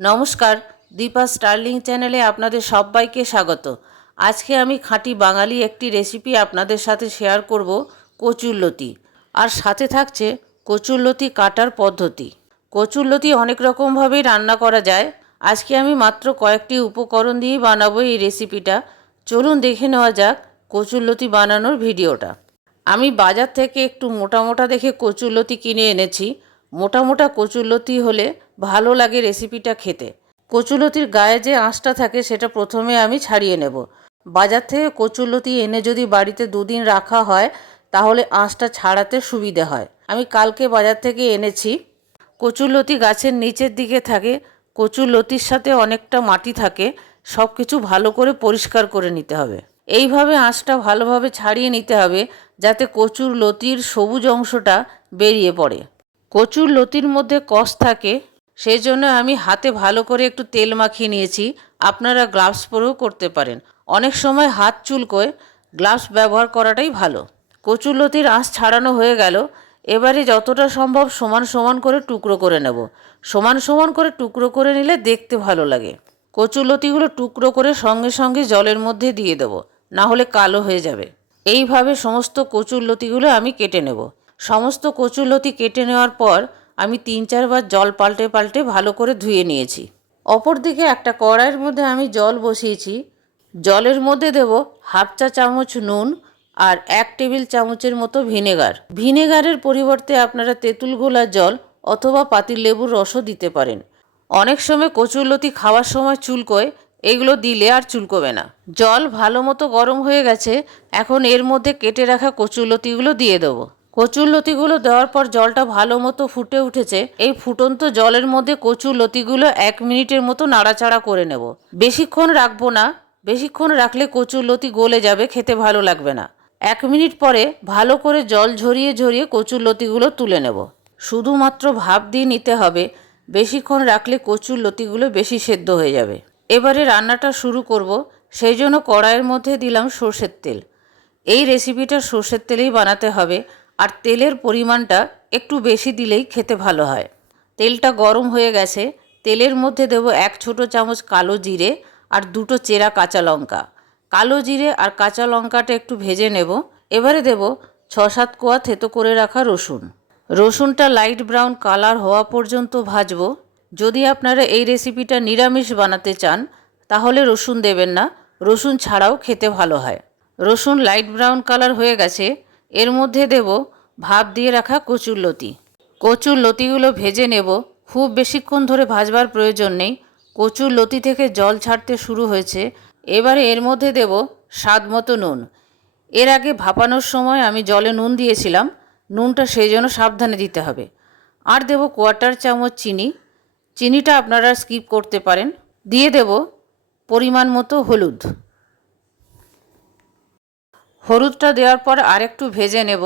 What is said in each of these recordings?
নমস্কার, দীপা স্টার্লিং চ্যানেলে আপনাদের সবাইকে স্বাগত। আজকে আমি খাঁটি বাঙালি একটি রেসিপি আপনাদের সাথে শেয়ার করব কচুরলতি আর সাথে থাকছে কচুরলতি কাটার পদ্ধতি। কচুরলতি অনেক রকমভাবেই রান্না করা যায়। আজকে আমি মাত্র কয়েকটি উপকরণ দিয়েই বানাবো এই রেসিপিটা চলুন দেখে নেওয়া যাক কচুরলতি বানানোর ভিডিওটা। আমি বাজার থেকে একটু মোটা মোটা দেখে কচুরলতি কিনে এনেছি। মোটা মোটা কচুরলতি হলে ভালো লাগে রেসিপিটা খেতে। কচুলতির গায়ে যে আঁশটা থাকে সেটা প্রথমে আমি ছাড়িয়ে নেব। বাজার থেকে কচুরলতি এনে যদি বাড়িতে দুদিন রাখা হয়, তাহলে আঁশটা ছাড়াতে সুবিধে হয়। আমি কালকে বাজার থেকে এনেছি। কচুরলতি গাছের নিচের দিকে থাকে। কচুরলতির সাথে অনেকটা মাটি থাকে। সব কিছু ভালো করে পরিষ্কার করে নিতে হবে। এইভাবে আঁশটা ভালোভাবে ছাড়িয়ে নিতে হবে, যাতে কচুর লতির সবুজ অংশটা বেরিয়ে পড়ে। কচুর লতির মধ্যে কষ থাকে সেই জন্য আমি হাতে ভালো করে একটু তেল মাখিয়ে নিয়েছি। আপনারা গ্লাভস পরেও করতে পারেন। অনেক সময় হাত চুলকোয়, গ্লাভস ব্যবহার করাটাই ভালো। কচুর লতির আঁশ ছাড়ানো হয়ে গেল। এবারে যতটা সম্ভব সমান সমান করে টুকরো করে নেব। সমান সমান করে টুকরো করে নিলে দেখতে ভালো লাগে। কচুর লতিগুলো টুকরো করে সঙ্গে সঙ্গে জলের মধ্যে দিয়ে দেবো না হলে কালো হয়ে যাবে। এইভাবে সমস্ত কচুর লতিগুলো আমি কেটে নেব। সমস্ত কচুর লতি কেটে নেওয়ার পর আমি তিন চারবার জল পাল্টে পাল্টে ভালো করে ধুয়ে নিয়েছি। অপরদিকে একটা কড়াইয়ের মধ্যে আমি জল বসিয়েছি। জলের মধ্যে দেব হাফ চা চামচ নুন আর এক টেবিল চামচের মতো ভিনেগার। ভিনেগারের পরিবর্তে আপনারা তেঁতুল গোলা জল অথবা পাতিল লেবুর রসও দিতে পারেন। অনেক সময় কচুরলতি খাওয়ার সময় চুলকোয়, এগুলো দিলে আর চুলকোবে না। জল ভালো মতো গরম হয়ে গেছে, এখন এর মধ্যে কেটে রাখা কচুরলতিগুলো দিয়ে দেবো। কচুর লতিগুলো দেওয়ার পর জলটা ভালো মতো ফুটে উঠেছে, এই ফুটন্ত জলের মধ্যে কচুর লতিগুলো এক মিনিটের মতো নাড়াচাড়া করে নেব। বেশিক্ষণ রাখব না, বেশিক্ষণ রাখলে কচুর লতি গলে যাবে, খেতে ভালো লাগবে না। এক মিনিট পরে ভালো করে জল ঝরিয়ে ঝরিয়ে কচুর লতিগুলো তুলে নেব। শুধুমাত্র ভাপ দিয়ে নিতে হবে, বেশিক্ষণ রাখলে কচুর লতিগুলো বেশি সেদ্ধ হয়ে যাবে। এবারে রান্নাটা শুরু করব, সেই জন্য কড়াইয়ের মধ্যে দিলাম সর্ষের তেল। এই রেসিপিটা সর্ষের তেলেই বানাতে হবে আর তেলের পরিমাণটা একটু বেশি দিলেই খেতে ভালো হয়। তেলটা গরম হয়ে গেছে, তেলের মধ্যে দেব এক ছোট চামচ কালো জিরে আর দুটো চেরা কাঁচা লঙ্কা। কালো জিরে আর কাঁচা লঙ্কাটা একটু ভেজে নেব। এবারে দেব ছ সাত কোয়া থেতো করে রাখা রসুন। রসুনটা লাইট ব্রাউন কালার হওয়া পর্যন্ত ভাজবো। যদি আপনারা এই রেসিপিটা নিরামিষ বানাতে চান, তাহলে রসুন দেবেন না। রসুন ছাড়াও খেতে ভালো হয়। রসুন লাইট ব্রাউন কালার হয়ে গেছে এর মধ্যে দেব ভাপ দিয়ে রাখা কচুর লতি। কচুর লতিগুলো ভেজে নেব। খুব বেশিক্ষণ ধরে ভাজবার প্রয়োজন নেই। কচুর লতি থেকে জল ছাড়তে শুরু হয়েছে। এবারে এর মধ্যে দেব স্বাদ মতো নুন। এর আগে ভাপানোর সময় আমি জলে নুন দিয়েছিলাম। নুনটা সেই জন্য সাবধানে দিতে হবে। আর দেব কোয়ার্টার চামচ চিনি। চিনিটা আপনারা স্কিপ করতে পারেন। দিয়ে দেব পরিমাণ মতো হলুদ। হলুদটা দেওয়ার পর আরেকটু ভেজে নেব।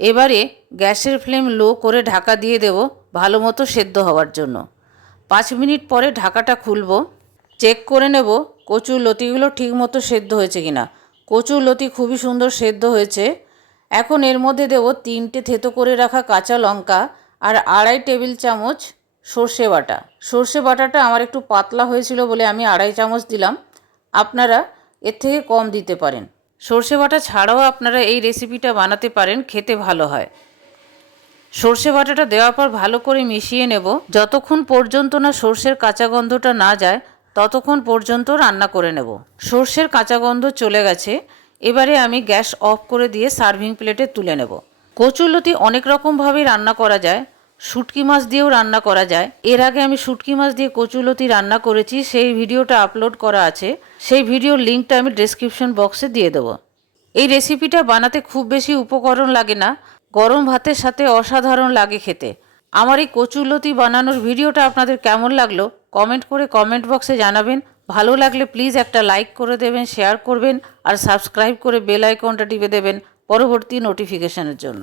এবারে গ্যাসের ফ্লেম লো করে ঢাকা দিয়ে দেব ভালো মতো সেদ্ধ হওয়ার জন্য। পাঁচ মিনিট পরে ঢাকাটা খুলব। চেক করে নেব কচুর লতিগুলো ঠিক মতো সেদ্ধ হয়েছে কিনা। কচুর লতি খুবই সুন্দর সেদ্ধ হয়েছে। এখন এর মধ্যে দেব তিনটে থেতো করে রাখা কাঁচা লঙ্কা আর আড়াই টেবিল চামচ সর্ষে বাটা। সর্ষে বাটাটা আমার একটু পাতলা হয়েছিল বলে আমি আড়াই চামচ দিলাম। আপনারা এর থেকে কম দিতে পারেন। সর্ষে বাটা ছাড়াও আপনারা এই রেসিপিটা বানাতে পারেন, খেতে ভালো হয়। সর্ষে বাটাটা দেওয়ার পর ভালো করে মিশিয়ে নেব। যতক্ষণ পর্যন্ত না সর্ষের কাঁচা গন্ধটা না যায়, ততক্ষণ পর্যন্ত রান্না করে নেব। সর্ষের কাঁচা গন্ধ চলে গেছে। এবারে আমি গ্যাস অফ করে দিয়ে সার্ভিং প্লেটে তুলে নেব। কচুরলতি অনেক রকমভাবেই রান্না করা যায়। শুটকি মাছ দিয়েও রান্না করা যায়। এর আগে আমি শুটকি মাছ দিয়ে কচুলতি রান্না করেছি, সেই ভিডিওটা আপলোড করা আছে। সেই ভিডিওর লিঙ্কটা আমি ডেসক্রিপশন বক্সে দিয়ে দেবো। এই রেসিপিটা বানাতে খুব বেশি উপকরণ লাগে না, গরম ভাতের সাথে অসাধারণ লাগে খেতে। আমার এই কচুলতি বানানোর ভিডিওটা আপনাদের কেমন লাগল কমেন্ট করে কমেন্ট বক্সে জানাবেন। ভালো লাগলে প্লিজ একটা লাইক করে দেবেন শেয়ার করবেন, আর সাবস্ক্রাইব করে বেল আইকনটা টিপে দেবেন পরবর্তী নোটিফিকেশনের জন্য।